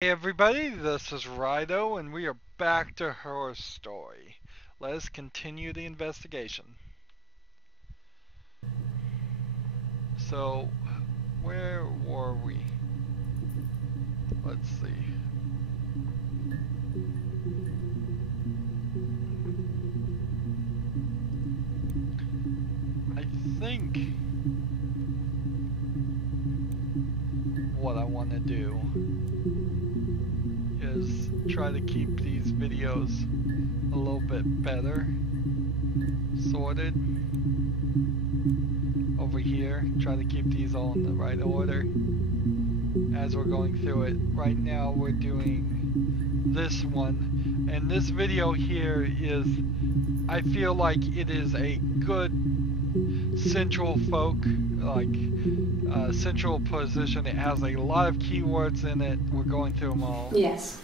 Hey everybody, this is Rydo, and we are back to Her Story. Let us continue the investigation. So, where were we? Let's see. I think what I want to do is try to keep these videos a little bit better sorted over here. Try to keep these all in the right order as we're going through it. Right now we're doing this one, and this video here is, I feel like it is a good central central position. It has a lot of keywords in it. We're going through them all. Yes.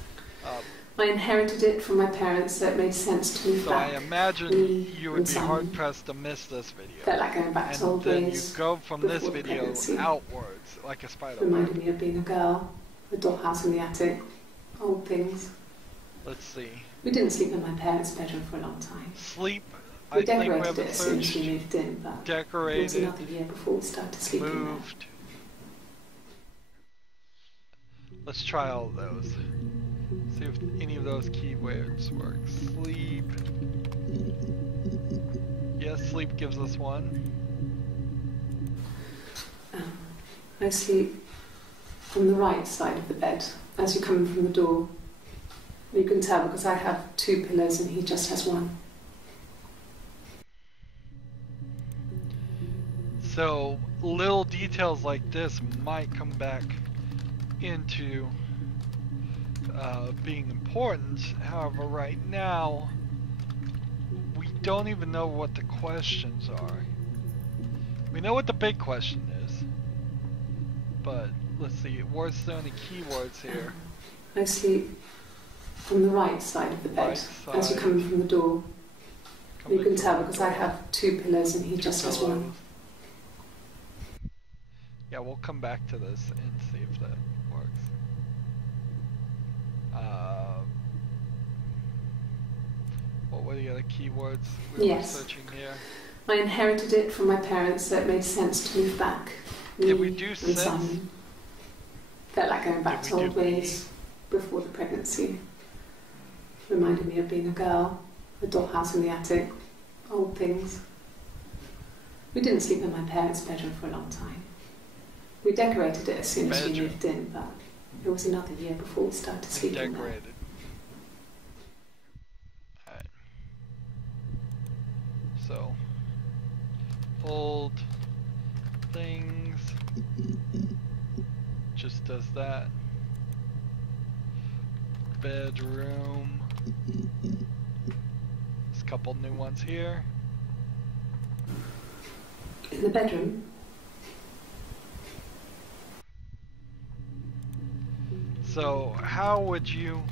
I inherited it from my parents, so it made sense to move back. So I imagine you would be hard pressed to miss this video. Felt like going back to old then ways. You go from this video outwards, like a spider. Reminded me of being a girl, the dollhouse in the attic, old things. Let's see. We didn't sleep in my parents' bedroom for a long time. Sleep. We decorated it as soon as we moved in, but decorated, it was another year before we started sleeping moved. there. Let's try all of those. See if any of those keywords work. Sleep. Yes, sleep gives us one. I sleep on the right side of the bed as you come in from the door. You can tell because I have two pillows and he just has one. So little details like this might come back into being important. However, right now we don't even know what the questions are. We know what the big question is, but let's see, where's the only keywords here? I sleep on the right side of the bed as you come in from the door. You can tell because I have two pillows and he just has one. Yeah, we'll come back to this and see if that works. What were the other keywords we were searching here? I inherited it from my parents, so it made sense to move back. Did we do sense? Felt like going back to old ways before the pregnancy. Reminded me of being a girl, the dollhouse in the attic, old things. We didn't sleep in my parents' bedroom for a long time. We decorated it as soon as we moved in, but it was another year before we started sleeping there. Alright. So, old things just does that. Bedroom. There's a couple new ones here. In the bedroom. So how would you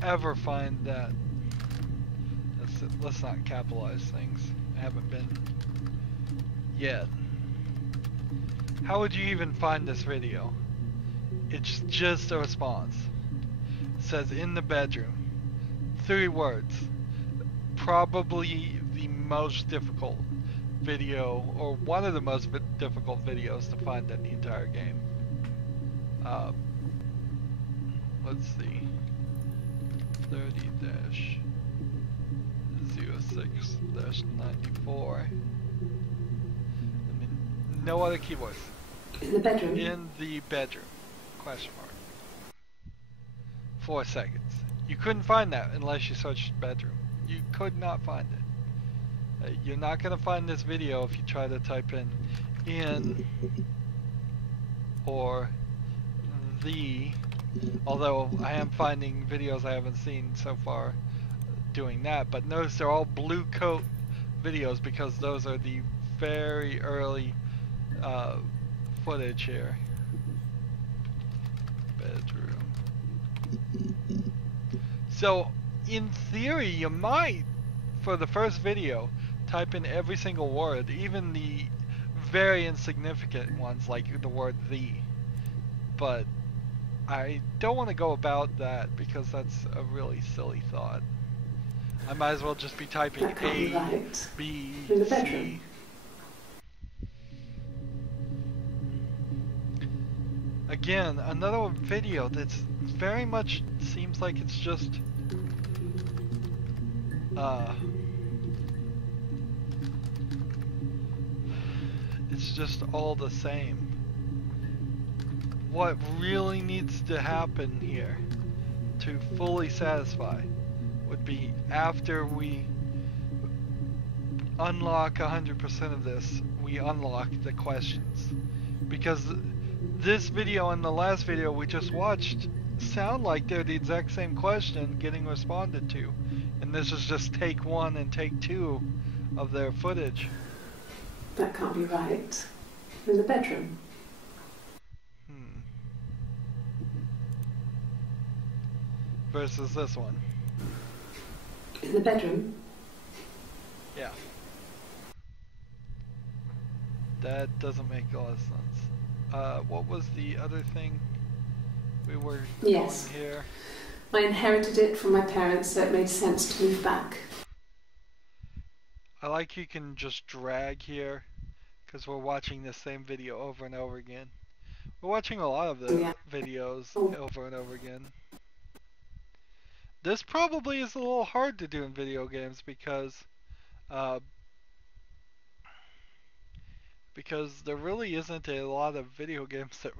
ever find that? Let's not capitalize things. I haven't been yet. How would you even find this video? It's just a response. It says in the bedroom. 3 words. Probably the most difficult video, or one of the most difficult videos to find in the entire game. Let's see. 30-06-94. And then no other keywords. In the bedroom. In the bedroom. Question mark. 4 seconds. You couldn't find that unless you searched bedroom. You could not find it. You're not going to find this video if you try to type in or the. Although I am finding videos I haven't seen so far doing that, but notice they're all blue coat videos because those are the very early footage here. Bedroom. So in theory you might, for the first video, type in every single word, even the very insignificant ones like the word the, but I don't want to go about that because that's a really silly thought. I might as well just be typing That can't be A, right. B, In the C. bedroom. Again, another video that's very much seems like it's just all the same. What really needs to happen here to fully satisfy would be after we unlock 100% of this, we unlock the questions. Because this video and the last video we just watched sound like they're the exact same question getting responded to. And this is just take 1 and take 2 of their footage. That can't be right. In the bedroom. Versus this one. In the bedroom? Yeah. That doesn't make a lot of sense. What was the other thing we were going here? I inherited it from my parents, so it made sense to move back. I like you can just drag here, because we're watching the same video over and over again. We're watching a lot of the videos over and over again. This probably is a little hard to do in video games because there really isn't a lot of video games that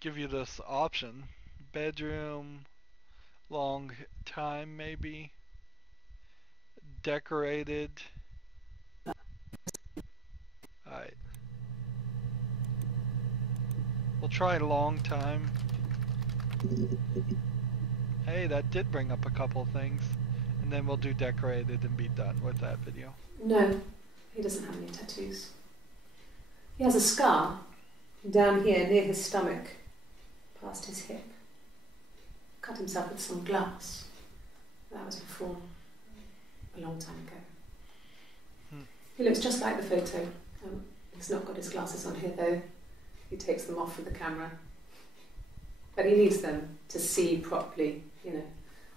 give you this option. Bedroom, long time maybe, decorated. Alright. We'll try long time. Hey, that did bring up a couple things. And then we'll do decorated and be done with that video. No, he doesn't have any tattoos. He has a scar down here near his stomach, past his hip. Cut himself with some glass. That was before, a long time ago. He looks just like the photo. He's not got his glasses on here though. He takes them off with the camera. But he needs them to see properly, you know.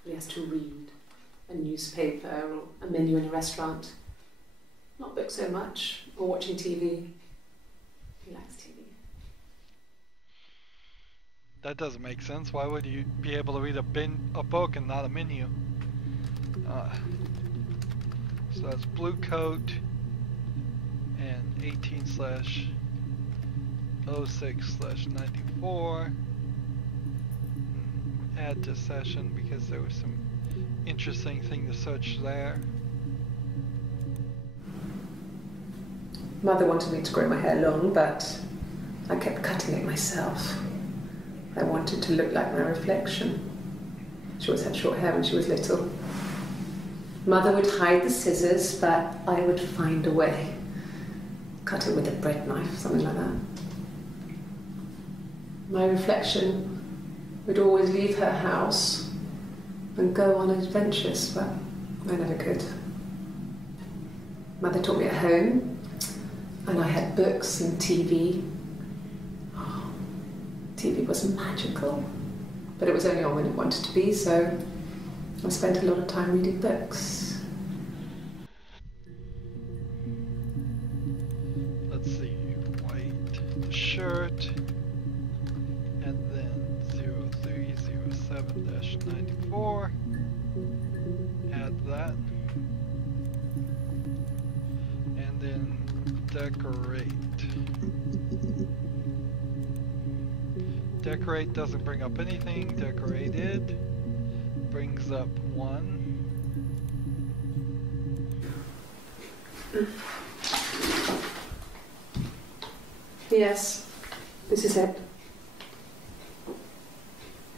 He has to read a newspaper or a menu in a restaurant. Not books so much, or watching TV. He likes TV. That doesn't make sense. Why would you be able to read a book and not a menu? So that's blue coat and 18/06/94. Add to session because there was some interesting thing to search there. Mother wanted me to grow my hair long, but I kept cutting it myself. I wanted to look like my reflection. She always had short hair when she was little. Mother would hide the scissors, but I would find a way. Cut it with a bread knife, something like that. My reflection would always leave her house and go on adventures, but I never could. Mother taught me at home, and I had books and TV. Oh, TV was magical, but it was only on when it wanted to be, so I spent a lot of time reading books. Let's see, white shirt, and then 0307-94. Add that. And then decorate. Decorate doesn't bring up anything. Decorated brings up 1. Yes, this is it.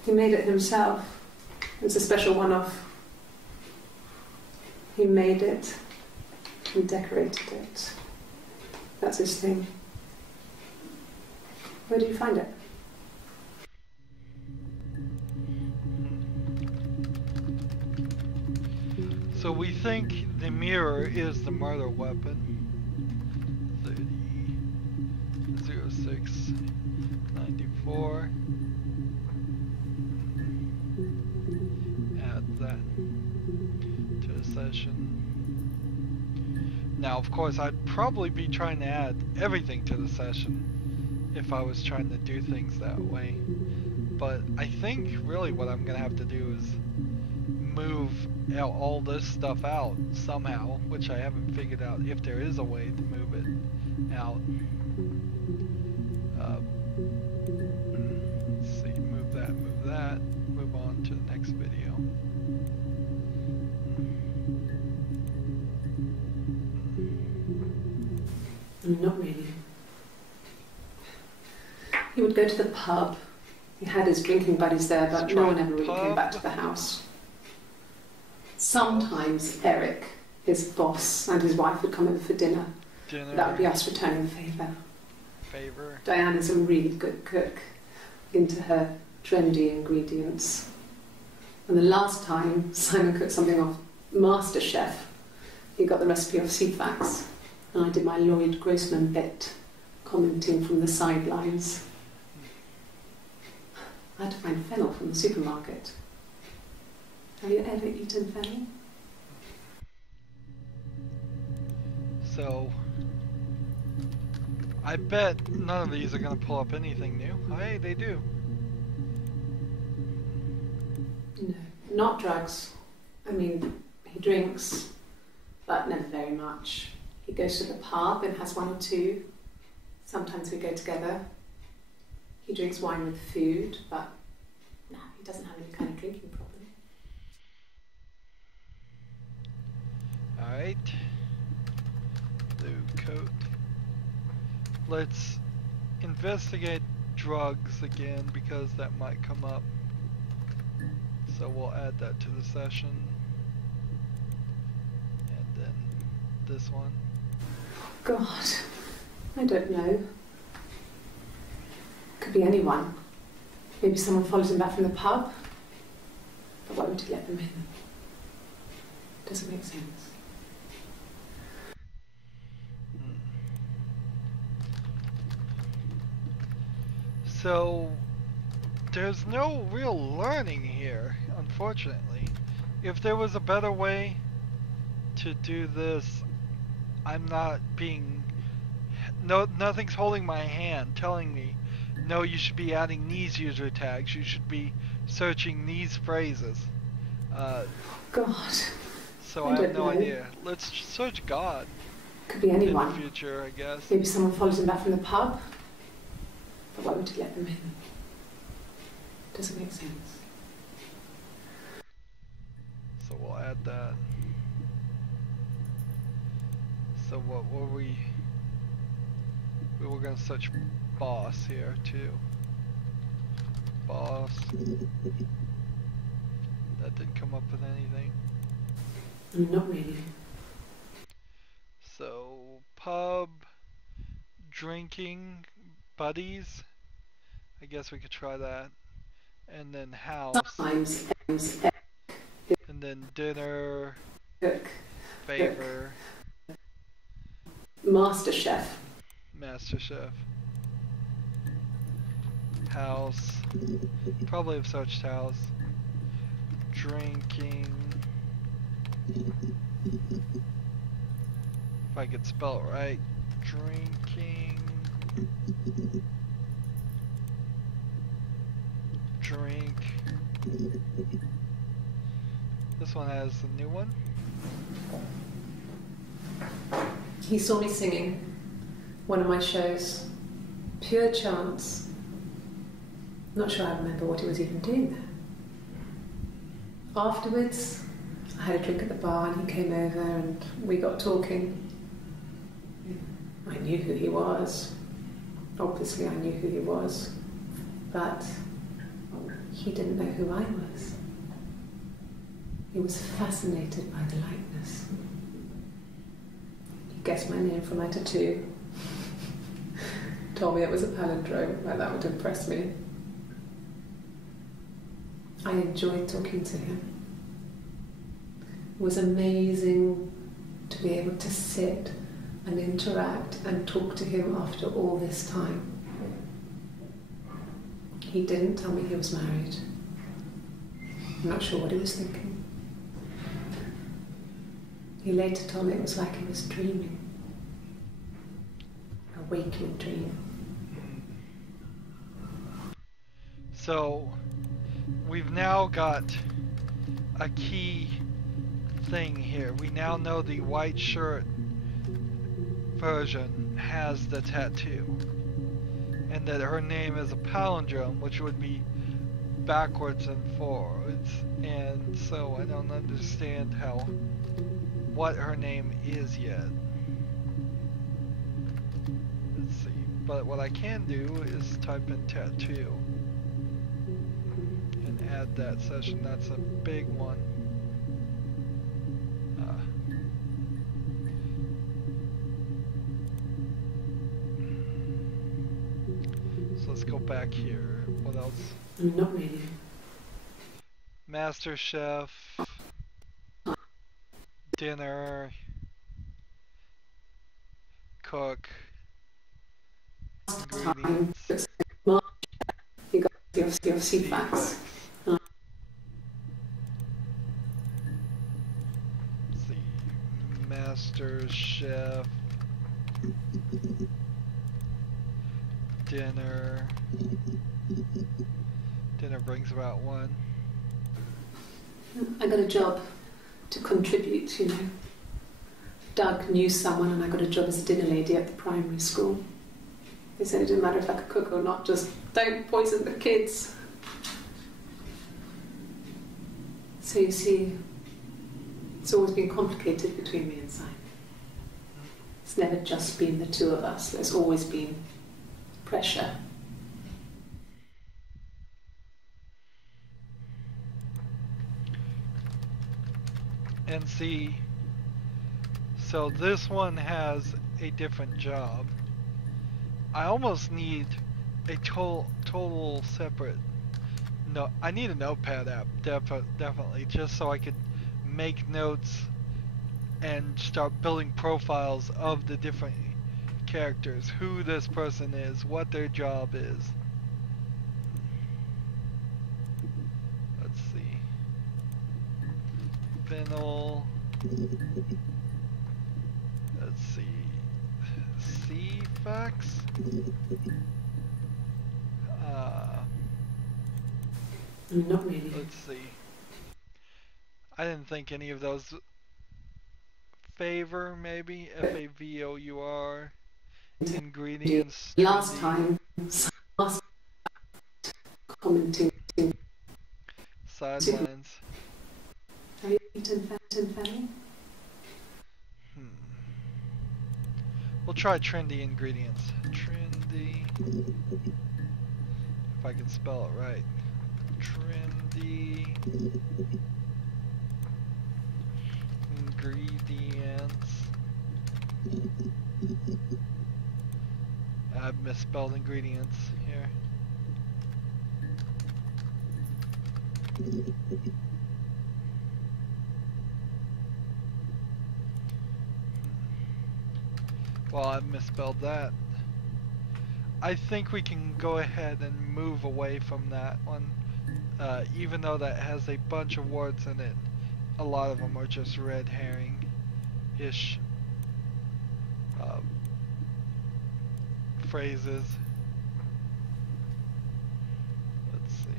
He made it himself. It's a special one-off. He made it. He decorated it. That's his thing. Where did you find it? So we think the mirror is the murder weapon. 30-06-94. that to the session. Now, of course, I'd probably be trying to add everything to the session if I was trying to do things that way. But I think really what I'm going to have to do is move all this stuff out somehow, which I haven't figured out if there is a way to move it out. Let's see, move that, move on to the next video. Not really. He would go to the pub. He had his drinking buddies there, but no one ever really came back to the house. Sometimes Eric, his boss, and his wife would come over for dinner. That would be us returning the favour. Diana's a really good cook, into her trendy ingredients. And the last time Simon cooked something off MasterChef, he got the recipe off CFAX, and I did my Lloyd Grossman bit, commenting from the sidelines. I had to find fennel from the supermarket. Have you ever eaten fennel? So, I bet none of these are going to pull up anything new. Hey, they do. No, not drugs. I mean, he drinks, but never very much. He goes to the pub and has one or two. Sometimes we go together. He drinks wine with food, but no, he doesn't have any kind of drinking problem. Alright. Blue coat. Let's investigate drugs again because that might come up. So we'll add that to the session. And then this one. God, I don't know. Could be anyone. Maybe someone follows him back from the pub. But why would he let them in? Doesn't make sense. So, there's no real learning here, unfortunately. If there was a better way to do this, I'm not being... nothing's holding my hand, telling me, no, you should be adding these user tags, you should be searching these phrases. God. So I have no idea. Let's search God. Could be anyone. In the future, I guess. Maybe someone follows him back from the pub. But why would he let them in? Doesn't make sense. So we'll add that. So what were we were going to search boss here too. Boss. That didn't come up with anything. Not really. So pub, drinking, buddies. I guess we could try that. And then house. Sometimes. And then dinner. Cook. Favor. MasterChef. MasterChef. House. Probably have searched house. Drinking. If I could spell it right. Drinking. Drink. This one has a new one. He saw me singing one of my shows. Pure chance. Not sure I remember what he was even doing there. Afterwards, I had a drink at the bar and he came over and we got talking. I knew who he was. Obviously I knew who he was. But he didn't know who I was. He was fascinated by the likeness. He guessed my name from my tattoo. Told me it was a palindrome, like that would impress me. I enjoyed talking to him. It was amazing to be able to sit and interact and talk to him after all this time. He didn't tell me he was married. I'm not sure what he was thinking. He later told me it was like he was dreaming. A waking dream. So, we've now got a key thing here. We now know the white shirt version has the tattoo. And that her name is a palindrome, which would be backwards and forwards. And so I don't understand what her name is yet. Let's see. But what I can do is type in tattoo and add that session. That's a big one. So let's go back here. What else? Not really. Master Chef, dinner, cook, ingredients. You got your CFAX. Let's see. Master Chef, dinner. Dinner brings about 1. I got a job to contribute, you know. Doug knew someone and I got a job as a dinner lady at the primary school. They said it didn't matter if I could cook or not, just don't poison the kids. So you see, it's always been complicated between me and Simon. It's never just been the two of us, there's always been pressure. And see, so this one has a different job. I almost need a total separate. No, I need a notepad app, definitely, just so I could make notes and start building profiles of the different characters, who this person is, what their job is. Let's see. Fennel. Let's see. CFAX. Not really. Let's see. I didn't think any of those. Favor, maybe? F-A-V-O-U-R. Ingredients. Last time, commenting. Sidelines. Have you eaten Fanny? We'll try trendy ingredients. Trendy. If I can spell it right. Trendy ingredients. I've misspelled ingredients here. Well, I've misspelled that. I think we can go ahead and move away from that one. Even though that has a bunch of words in it, a lot of them are just red herring-ish phrases. Let's see.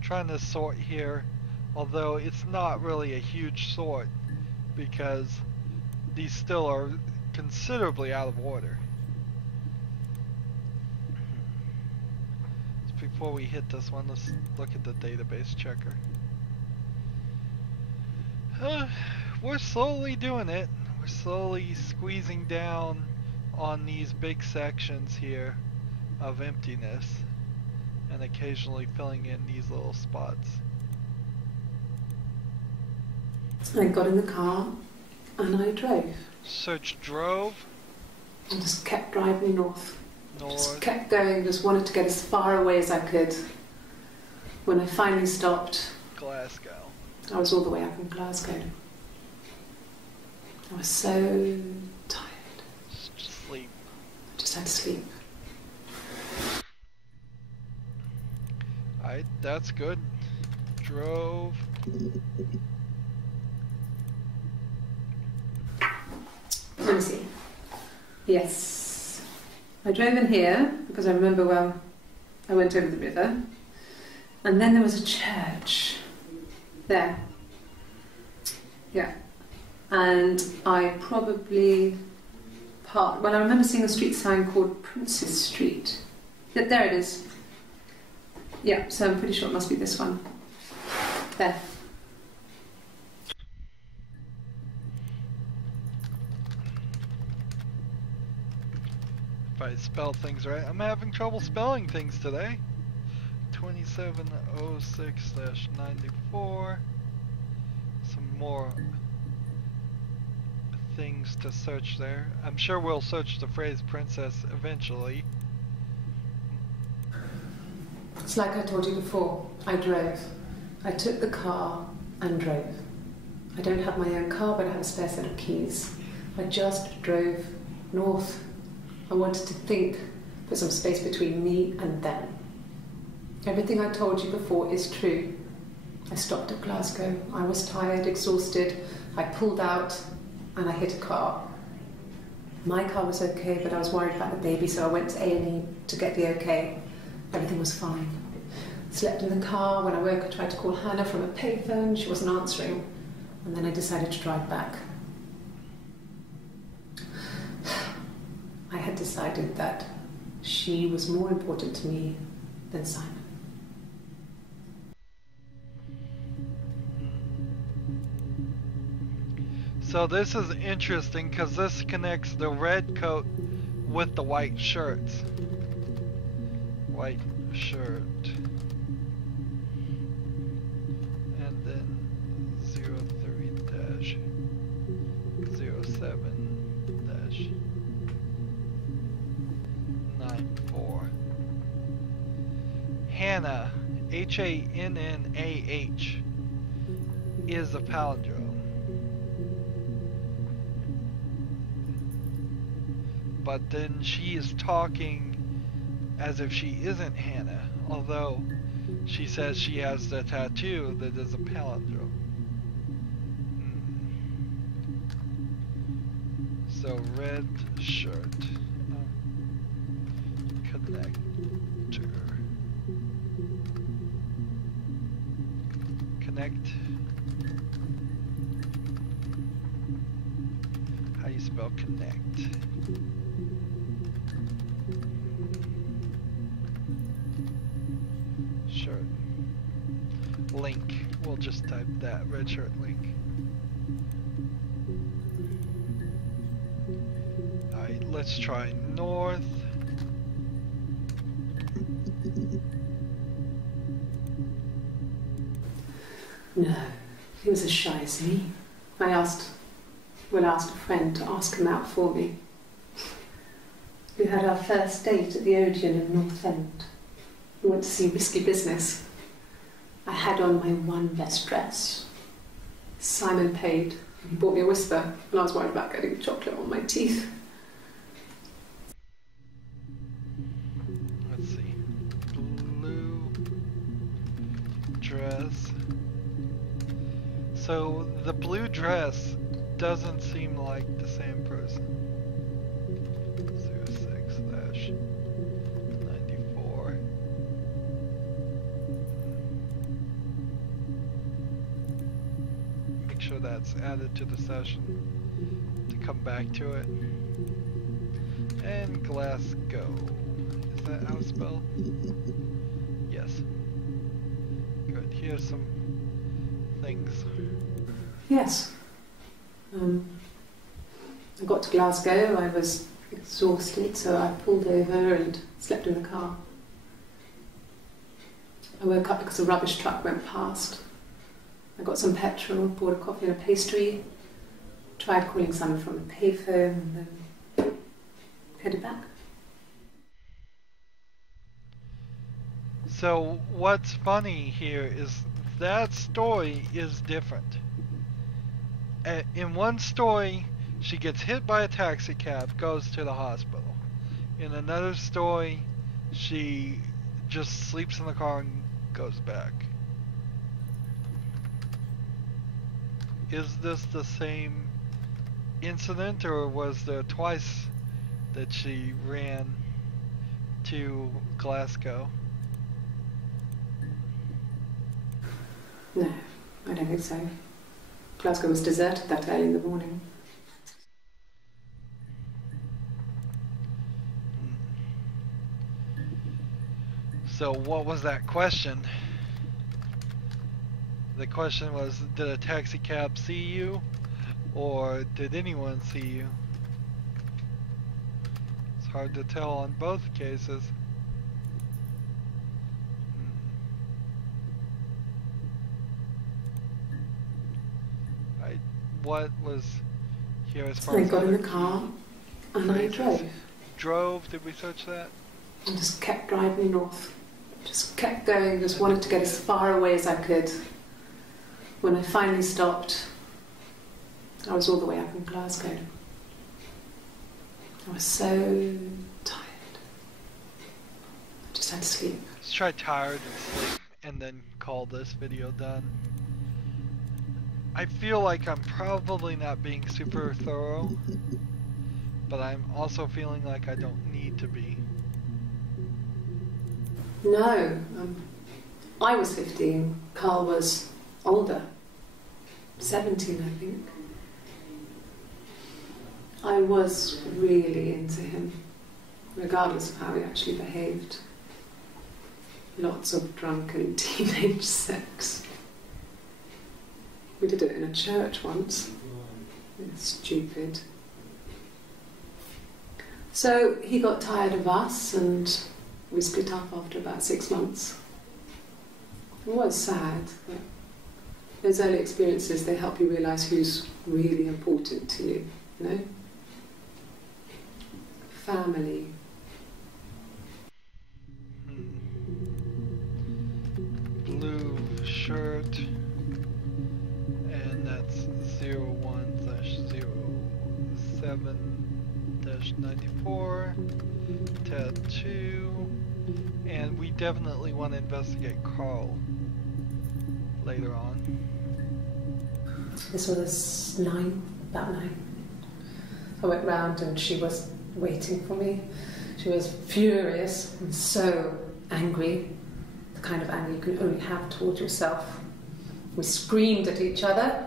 Trying to sort here, although it's not really a huge sort because these still are considerably out of order. So before we hit this one, let's look at the database checker. We're slowly doing it. We're slowly squeezing down on these big sections here of emptiness, and occasionally filling in these little spots. I got in the car and I drove. Search drove? I just kept driving north North. Just kept going, just wanted to get as far away as I could. When I finally stopped, Glasgow. I was all the way up in Glasgow. I was so tired. Just sleep. I just had to sleep. Alright, that's good. Drove. Let me see. Yes. I drove in here because I remember, well, I went over the river. And then there was a church. There. Yeah. And I probably parked. Well, I remember seeing a street sign called Princess Street. There it is. Yeah, so I'm pretty sure it must be this one. There. If I spell things right. I'm having trouble spelling things today. 2706-94. Some more things to search there. I'm sure we'll search the phrase princess eventually. It's like I told you before, I drove. I took the car and drove. I don't have my own car, but I have a spare set of keys. I just drove north. I wanted to think, put some space between me and them. Everything I told you before is true. I stopped at Glasgow. I was tired, exhausted. I pulled out and I hit a car. My car was okay, but I was worried about the baby, so I went to A&E to get the okay. Everything was fine. Slept in the car. When I woke, I tried to call Hannah from a payphone. She wasn't answering. And then I decided to drive back. I had decided that she was more important to me than Simon. So this is interesting because this connects the red coat with the white shirts. White shirt. And then 03-07-94. Hannah, H-A-N-N-A-H, is a palindrome. But then she is talking as if she isn't Hannah, although she says she has the tattoo that is a palindrome. So red shirt, connector, connect. How do you spell connect? Shirt. Link. We'll just type that. Red shirt link. Alright, let's try north. No, he was as shy as me. I asked a friend to ask him out for me. We had our first date at the Odeon in North End. We went to see Risky Business. I had on my one best dress. Simon paid. He bought me a Whisper, and I was worried about getting chocolate on my teeth. Let's see. Blue dress. So the blue dress doesn't seem like the same person. 06-94. Make sure that's added to the session to come back to it. And Glasgow. Is that how it's spelled? Yes. Good. Here's some things. Yes. I got to Glasgow. I was exhausted, so I pulled over and slept in the car. I woke up because a rubbish truck went past. I got some petrol, bought a coffee and a pastry, tried calling someone from a payphone, and then headed back. So what's funny here is that story is different. In one story, she gets hit by a taxi cab, goes to the hospital. In another story, she just sleeps in the car and goes back. Is this the same incident, or was there twice that she ran to Glasgow? No, I don't think so. Glasgow was deserted that early in the morning. So what was that question? The question was, did a taxi cab see you, or did anyone see you? It's hard to tell on both cases. What was here as far as... I got in the car and I drove. Drove? Did we search that? I just kept driving north. Just kept going, just wanted to get as far away as I could. When I finally stopped, I was all the way up in Glasgow. I was so tired. I just had to sleep. Let's try tired and sleep, and then call this video done. I feel like I'm probably not being super thorough, but I'm also feeling like I don't need to be. No, I was 15, Carl was older, 17 I think. I was really into him, regardless of how he actually behaved. Lots of drunken teenage sex. We did it in a church once. It's stupid. So he got tired of us and we split up after about 6 months. It was sad, but those early experiences, they help you realise who's really important to you, you know? Family. Blue shirt. And that's 01-07-94 tattoo, and we definitely want to investigate Carl later on. This was about 9. I went round and she was waiting for me. She was furious and so angry, the kind of anger you can only have towards yourself. We screamed at each other,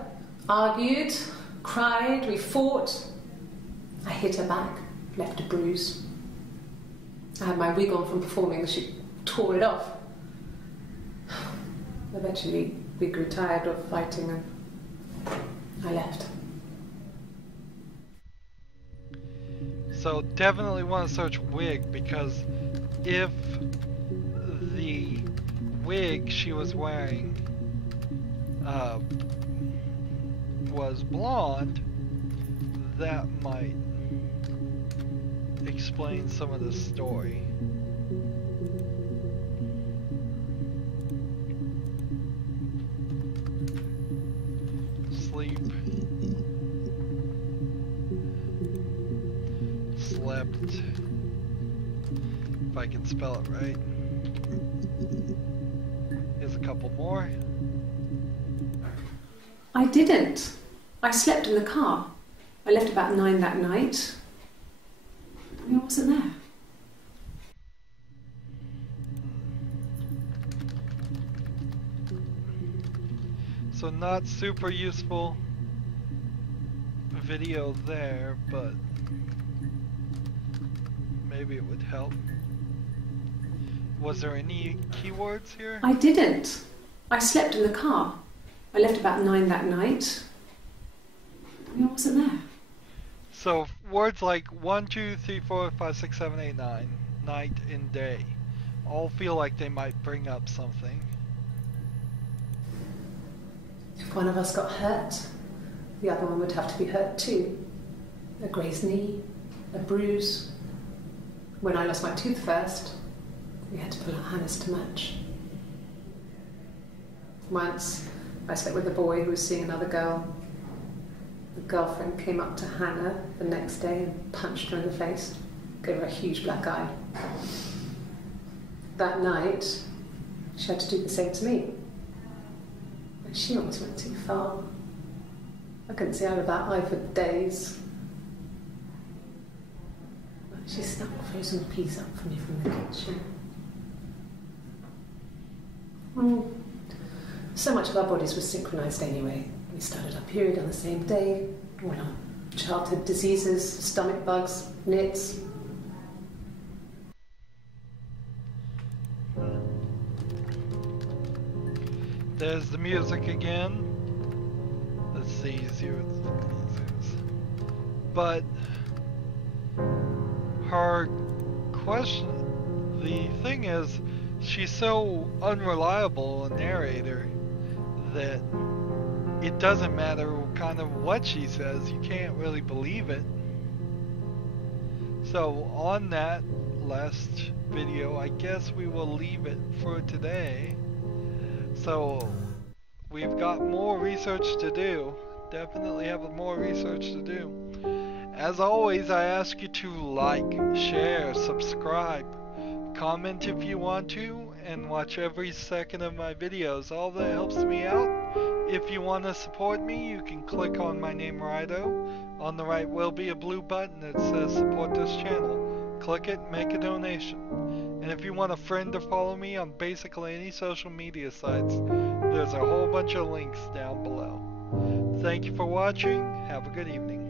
argued, cried, we fought. I hit her back, left a bruise. I had my wig on from performing and she tore it off. Eventually we grew tired of fighting and I left. So definitely want to search wig, because if the wig she was wearing was blonde, that might explain some of the story. Sleep. Slept. If I can spell it right. Here's a couple more. I didn't. I slept in the car. I left about 9 that night. I wasn't there. So not super useful video there, but maybe it would help. Was there any keywords here? I didn't. I slept in the car. I left about 9 that night. I wasn't there. So words like 1, 2, 3, 4, 5, 6, 7, 8, 9, night and day, all feel like they might bring up something. If one of us got hurt, the other one would have to be hurt too. A grazed knee, a bruise. When I lost my tooth first, we had to pull out Hannah's to match. Once I slept with a boy who was seeing another girl. The girlfriend came up to Hannah the next day and punched her in the face, gave her a huge black eye. That night, she had to do the same to me. And she almost went too far. I couldn't see out of that eye for days. She snuck a frozen pizza up for me from the kitchen. So much of our bodies was synchronized anyway. We started our period on the same day. All our childhood diseases, stomach bugs, nits. There's the music again. Let's see here. But her question, the thing is, she's so unreliable a narrator that it doesn't matter kind of what she says, you can't really believe it. So on that last video, I guess we will leave it for today. So we've got more research to do. Definitely have more research to do. As always, I ask you to like, share, subscribe, comment if you want to, and watch every second of my videos. All that helps me out. If you want to support me, you can click on my name, Rydo. On the right will be a blue button that says support this channel. Click it, make a donation. And if you want a friend to follow me on basically any social media sites, there's a whole bunch of links down below. Thank you for watching. Have a good evening.